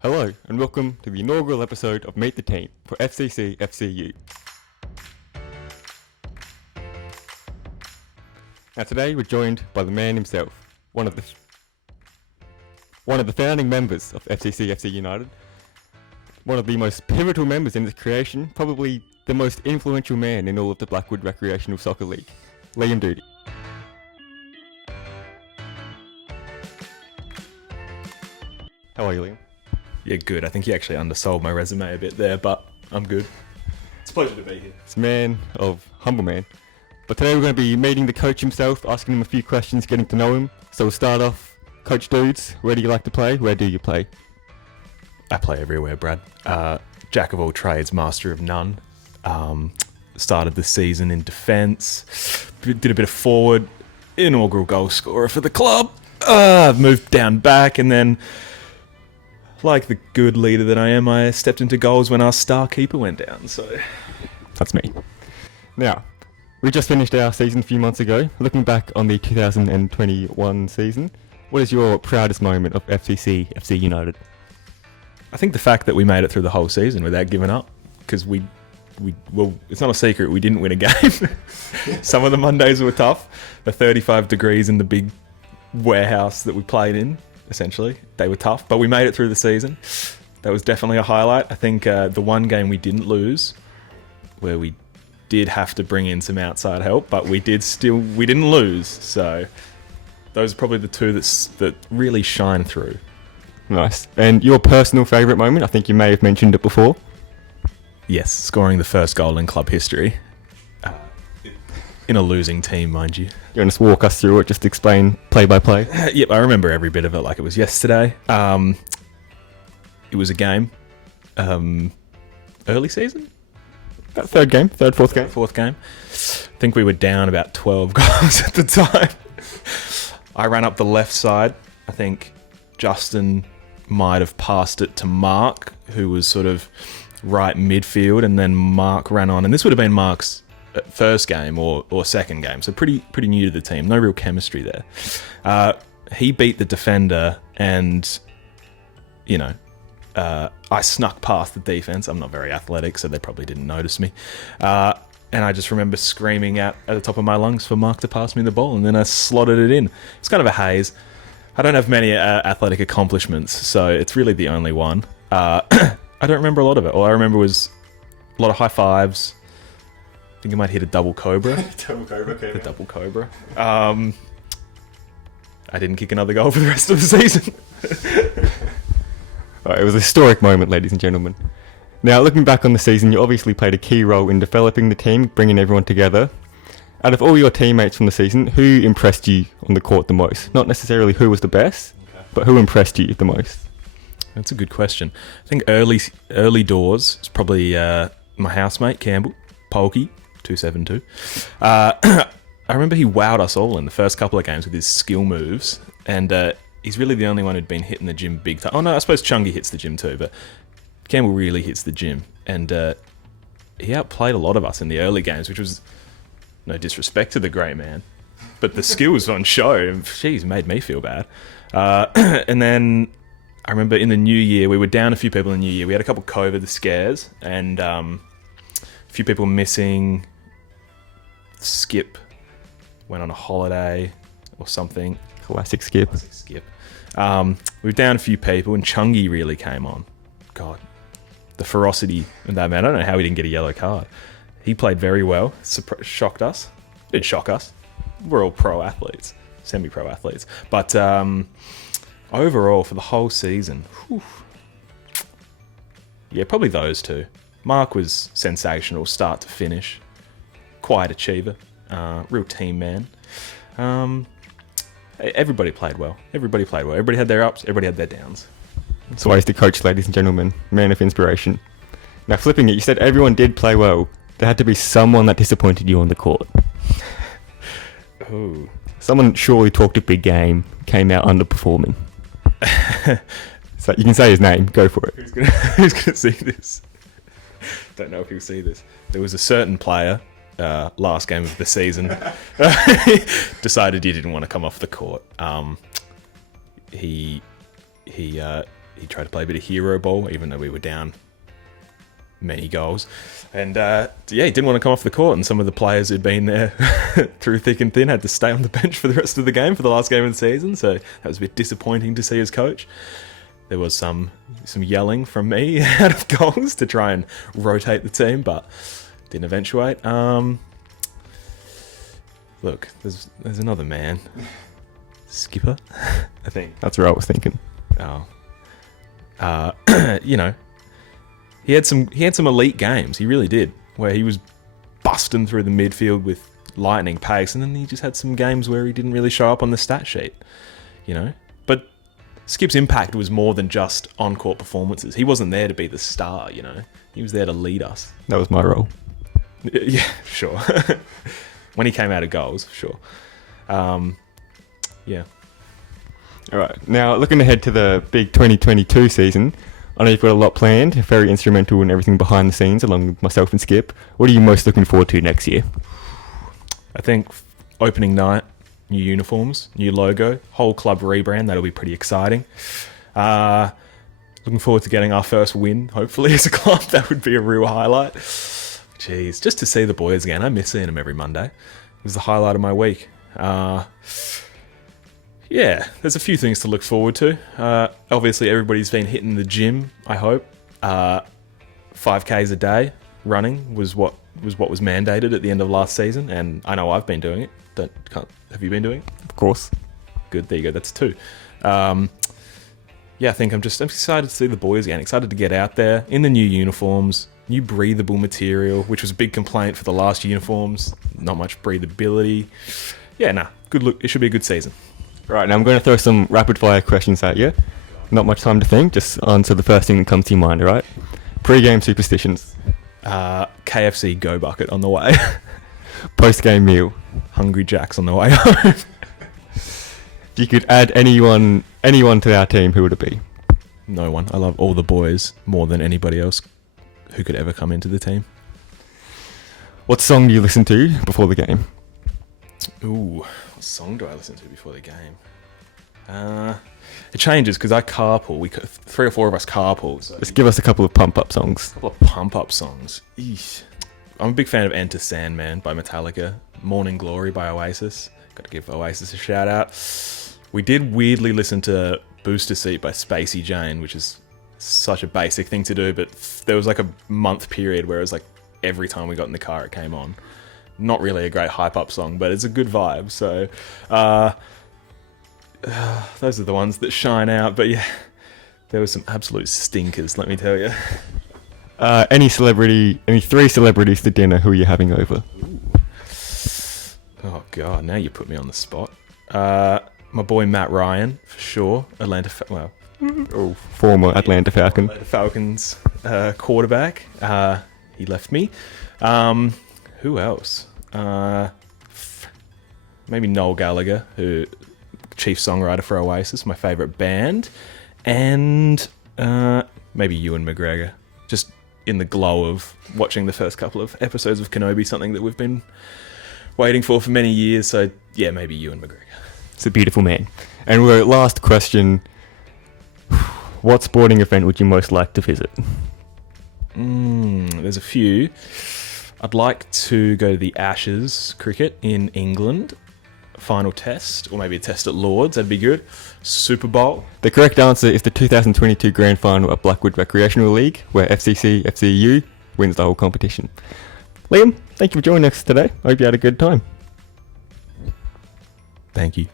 Hello and welcome to the inaugural episode of Meet the Team for F.C.C.F.C.U. Now today we're joined by the man himself, one of the founding members of F.C.C.F.C. United, one of the most pivotal members in its creation, probably the most influential man in all of the Blackwood Recreational Soccer League, Liam Doody. How are you, Liam? Yeah, good. I think you actually undersold my resume a bit there, but I'm good. It's a pleasure to be here. It's a man of humble man. But today we're going to be meeting the coach himself, asking him a few questions, getting to know him. So we'll start off, Coach Doods, where do you like to play? Where do you play? I play everywhere, Brad. Jack of all trades, master of none. Started the season in defence, did a bit of forward, inaugural goal scorer for the club. Moved down back, and then, like the good leader that I am, I stepped into goals when our star keeper went down. So That's me. Now, we just finished our season a few months ago. Looking back on the 2021 season, what is your proudest moment of F.C.C.F.C. United? I think the fact that we made it through the whole season without giving up, because well, it's not a secret, we didn't win a game. Some of the Mondays were tough. The 35 degrees in the big warehouse that we played in, essentially, they were tough, but we made it through the season. That was definitely a highlight. I think the one game we didn't lose, where we did have to bring in some outside help, but we didn't lose. So those are probably the two that really shine through. Nice. And your personal favourite moment? I think you may have mentioned it before. Yes, scoring the first goal in club history. In a losing team, mind you. You want to walk us through it, just explain play by play? Yep, I remember every bit of it like it was yesterday. It was a game. Early season? Fourth game. Fourth game. I think we were down about 12 goals at the time. I ran up the left side. I think Justin might have passed it to Mark, who was sort of right midfield, and then Mark ran on. And this would have been Mark's first game or second game, so pretty new to the team. No real chemistry there. He beat the defender, and I snuck past the defense. I'm not very athletic, so they probably didn't notice me. And I just remember screaming out at the top of my lungs for Mark to pass me the ball, and then I slotted it in. It's kind of a haze. I don't have many athletic accomplishments, so it's really the only one. I don't remember a lot of it. All I remember was a lot of high fives. I think I might hit a double cobra. Okay. The double cobra. I didn't kick another goal for the rest of the season. It was a historic moment, ladies and gentlemen. Now, looking back on the season, you obviously played a key role in developing the team, bringing everyone together. Out of all your teammates from the season, who impressed you on the court the most? Not necessarily who was the best, but who impressed you the most? That's a good question. I think early doors is probably my housemate, Campbell, Polky, 272. I remember he wowed us all in the first couple of games with his skill moves, and he's really the only one who'd been hitting the gym big time. Oh no, I suppose Chungy hits the gym too, but Campbell really hits the gym, and he outplayed a lot of us in the early games, which was no disrespect to the great man, but the skills on show, she's made me feel bad. And then I remember in the new year, we were down a few people in the new year. We had a couple COVID scares, and a few people missing. Skip went on a holiday or something. Classic Skip. We were down a few people, and Chungy really came on. God, the ferocity of that man. I don't know how he didn't get a yellow card. He played very well. Shocked us. Didn't shock us. We're all pro athletes, semi-pro athletes. But overall, for the whole season, yeah, probably those two. Mark was sensational, start to finish. Quiet achiever, real team man. Everybody played well. Everybody had their ups, everybody had their downs. It's always the coach, ladies and gentlemen. Man of inspiration. Now, flipping it, you said everyone did play well. There had to be someone that disappointed you on the court. Oh. Someone surely talked a big game, came out underperforming. So you can say his name. Go for it. Who's gonna see this? Don't know if he'll see this. There was a certain player, last game of the season, decided he didn't want to come off the court. He he tried to play a bit of hero ball, even though we were down many goals. And he didn't want to come off the court, and some of the players who'd been there through thick and thin had to stay on the bench for the rest of the game, for the last game of the season. So that was a bit disappointing to see as coach. There was some yelling from me out of goals to try and rotate the team, but didn't eventuate. Look, there's another man, Skipper, I think. That's what I was thinking. Oh, he had some elite games. He really did, where he was busting through the midfield with lightning pace, and then he just had some games where he didn't really show up on the stat sheet. But Skip's impact was more than just on-court performances. He wasn't there to be the star. He was there to lead us. That was my role. Yeah, sure. When he came out of goals, sure. Yeah. All right. Now, looking ahead to the big 2022 season, I know you've got a lot planned, very instrumental in everything behind the scenes, along with myself and Skip. What are you most looking forward to next year? I think opening night, new uniforms, new logo, whole club rebrand. That'll be pretty exciting. Looking forward to getting our first win, hopefully, as a club. That would be a real highlight. Jeez, just to see the boys again. I miss seeing them every Monday. It was the highlight of my week. Yeah, there's a few things to look forward to. Obviously, everybody's been hitting the gym, I hope. 5Ks a day running was what was mandated at the end of last season, and I know I've been doing it. Have you been doing it? Of course. Good, there you go. That's 2. Yeah, I think I'm excited to see the boys again. Excited to get out there in the new uniforms, new breathable material, which was a big complaint for the last uniforms. Not much breathability. Yeah, good look. It should be a good season. Right, now I'm going to throw some rapid-fire questions at you. Not much time to think, just answer the first thing that comes to your mind, alright? Pre-game superstitions. KFC Go Bucket on the way. Post-game meal. Hungry Jacks on the way home. If you could add anyone to our team, who would it be? No one. I love all the boys more than anybody else who could ever come into the team. What song do you listen to before the game? Ooh, what song do I listen to before the game? It changes because I carpool. 3 or 4 of us carpool. So Just give us a couple of pump-up songs. a couple of pump-up songs. Eesh. I'm a big fan of Enter Sandman by Metallica. Morning Glory by Oasis. Got to give Oasis a shout out. We did weirdly listen to Booster Seat by Spacey Jane, which is such a basic thing to do, but there was like a month period where it was like every time we got in the car it came on. Not really a great hype-up song, but it's a good vibe. So those are the ones that shine out. But yeah, there were some absolute stinkers, let me tell you. Any 3 celebrities to dinner, who are you having over? Oh, God, now you put me on the spot. My boy Matt Ryan, for sure. Former Atlanta Falcon. Atlanta Falcons quarterback. He left me. Who else? Maybe Noel Gallagher, who chief songwriter for Oasis, my favourite band. And maybe Ewan McGregor. Just in the glow of watching the first couple of episodes of Kenobi, something that we've been waiting for many years. So, yeah, maybe Ewan McGregor. It's a beautiful man. And we're at last question. What sporting event would you most like to visit? There's a few. I'd like to go to the Ashes cricket in England. Final test, or maybe a test at Lords. That'd be good. Super Bowl. The correct answer is the 2022 Grand Final at Blackwood Recreational League, where F.C.C.F.C.U wins the whole competition. Liam, thank you for joining us today. I hope you had a good time. Thank you.